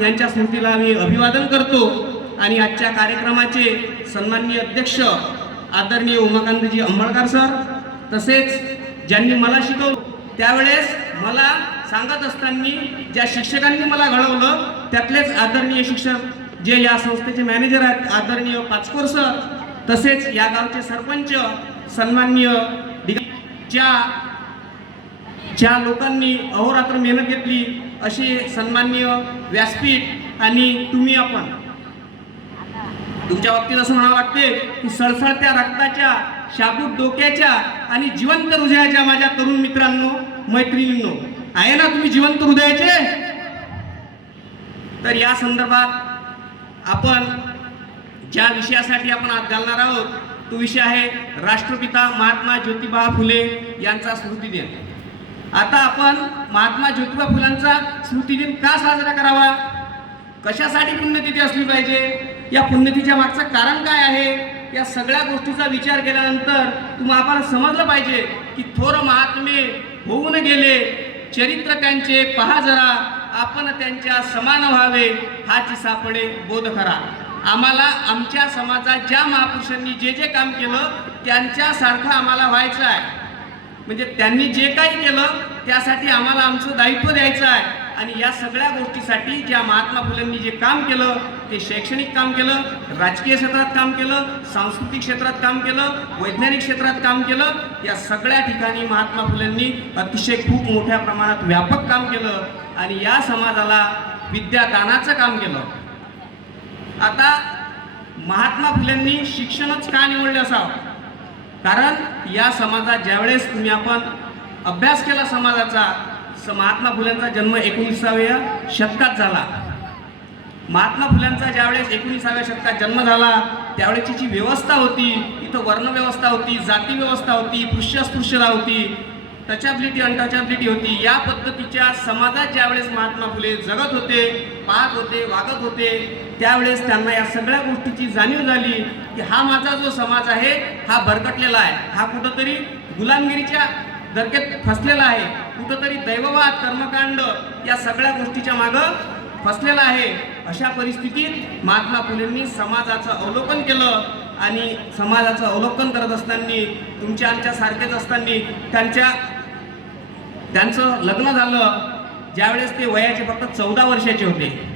यांच्या स्मृतीला मी अभिवादन करतो आणि आजच्या कार्यक्रमाचे सन्माननीय अध्यक्ष आदरणीय उमाकांतजी अंबळकर सर, तसेच ज्यांनी मला शिकवलं त्यावेळेस मला सांगत असताना ज्या शिक्षकांनी मला घडवलं त्यातलेच आदरणीय शिक्षक जे या संस्थेचे मॅनेजर आहेत आदरणीय पाचकोर सर, तसेच या गावचे सरपंच सन्माननीय ज्या लोकांनी अहोरात्र मेहनत घेतली अशी सन्माननीय व्यासपीठ आणि तुम्ही आपण तुमच्या बाबतीत असं म्हणावं लागते की सळसळत्या रक्ताच्या शाबूत डोक्याच्या आणि जिवंत हृदयाच्या माझ्या तरुण मित्रांनो मैत्रिणींनो, आहे ना तुम्ही जिवंत हृदयाचे? तर या संदर्भात आपण ज्या विषयासाठी आपण आज घालणार आहोत तो विषय आहे राष्ट्रपिता महात्मा ज्योतिबा फुले यांचा स्मृतिदिन. आता आपण महात्मा ज्योतिबा फुलांचा स्मृतिदिन का साजरा करावा, कशासाठी पुण्यतिथी असली पाहिजे, या पुण्यतिथीच्या मागचं कारण काय आहे, या सगळ्या गोष्टीचा विचार केल्यानंतर तुम्हाला समजलं पाहिजे की थोर महात्मे होऊन गेले, चरित्र त्यांचे पहा जरा, आपण त्यांच्या समान व्हावे हाची सापडे बोध खरा. आम्हाला आमच्या समाजात ज्या महापुरुषांनी जे जे काम केलं त्यांच्यासारखं आम्हाला व्हायचं आहे. म्हणजे त्यांनी जे काही केलं त्यासाठी आम्हाला आमचं दायित्व द्यायचं आहे. आणि या सगळ्या गोष्टीसाठी ज्या महात्मा फुलेंनी जे काम केलं ते शैक्षणिक काम केलं, राजकीय क्षेत्रात काम केलं, सांस्कृतिक क्षेत्रात काम केलं, वैज्ञानिक क्षेत्रात काम केलं, या सगळ्या ठिकाणी महात्मा फुलेंनी अतिशय खूप मोठ्या प्रमाणात व्यापक काम केलं आणि या समाजाला विद्यादानाचं काम केलं. आता महात्मा फुलेंनी शिक्षणच का निवडले असावं, कारण या समाजात ज्यावेळेस तुम्ही आपण अभ्यास केला समाजाचा, महात्मा फुलेंचा जन्म 19व्या शतकात झाला. महात्मा फुलेंचा ज्यावेळेस 19व्या शतकात जन्म झाला त्यावेळेची जी व्यवस्था होती, इथं वर्णव्यवस्था होती, जाती व्यवस्था होती, पुरुष-स्पृश्यता होती, टचॅबिलिटी अनटचॅबिलिटी होती. या पद्धतीच्या समाजात ज्यावेळेस महात्मा फुले जगत होते, पाहत होते, वागत होते, त्यावेळेस त्यांना या सगळ्या गोष्टीची जाणीव झाली की हा माझा जो समाज आहे हा भरकटलेला आहे, हा कुठंतरी गुलामगिरीच्या धरकेत फसलेला आहे, कुठंतरी दैववाद कर्मकांड या सगळ्या गोष्टीच्या मागं फसलेला आहे. अशा परिस्थितीत महात्मा फुलेंनी समाजाचं अवलोकन केलं आणि समाजाचं अवलोकन करत असताना तुमच्या आमच्या सारखेच असताना त्यांचं लग्न झालं ज्यावेळेस ते वयाचे फक्त 14 वर्षाचे होते.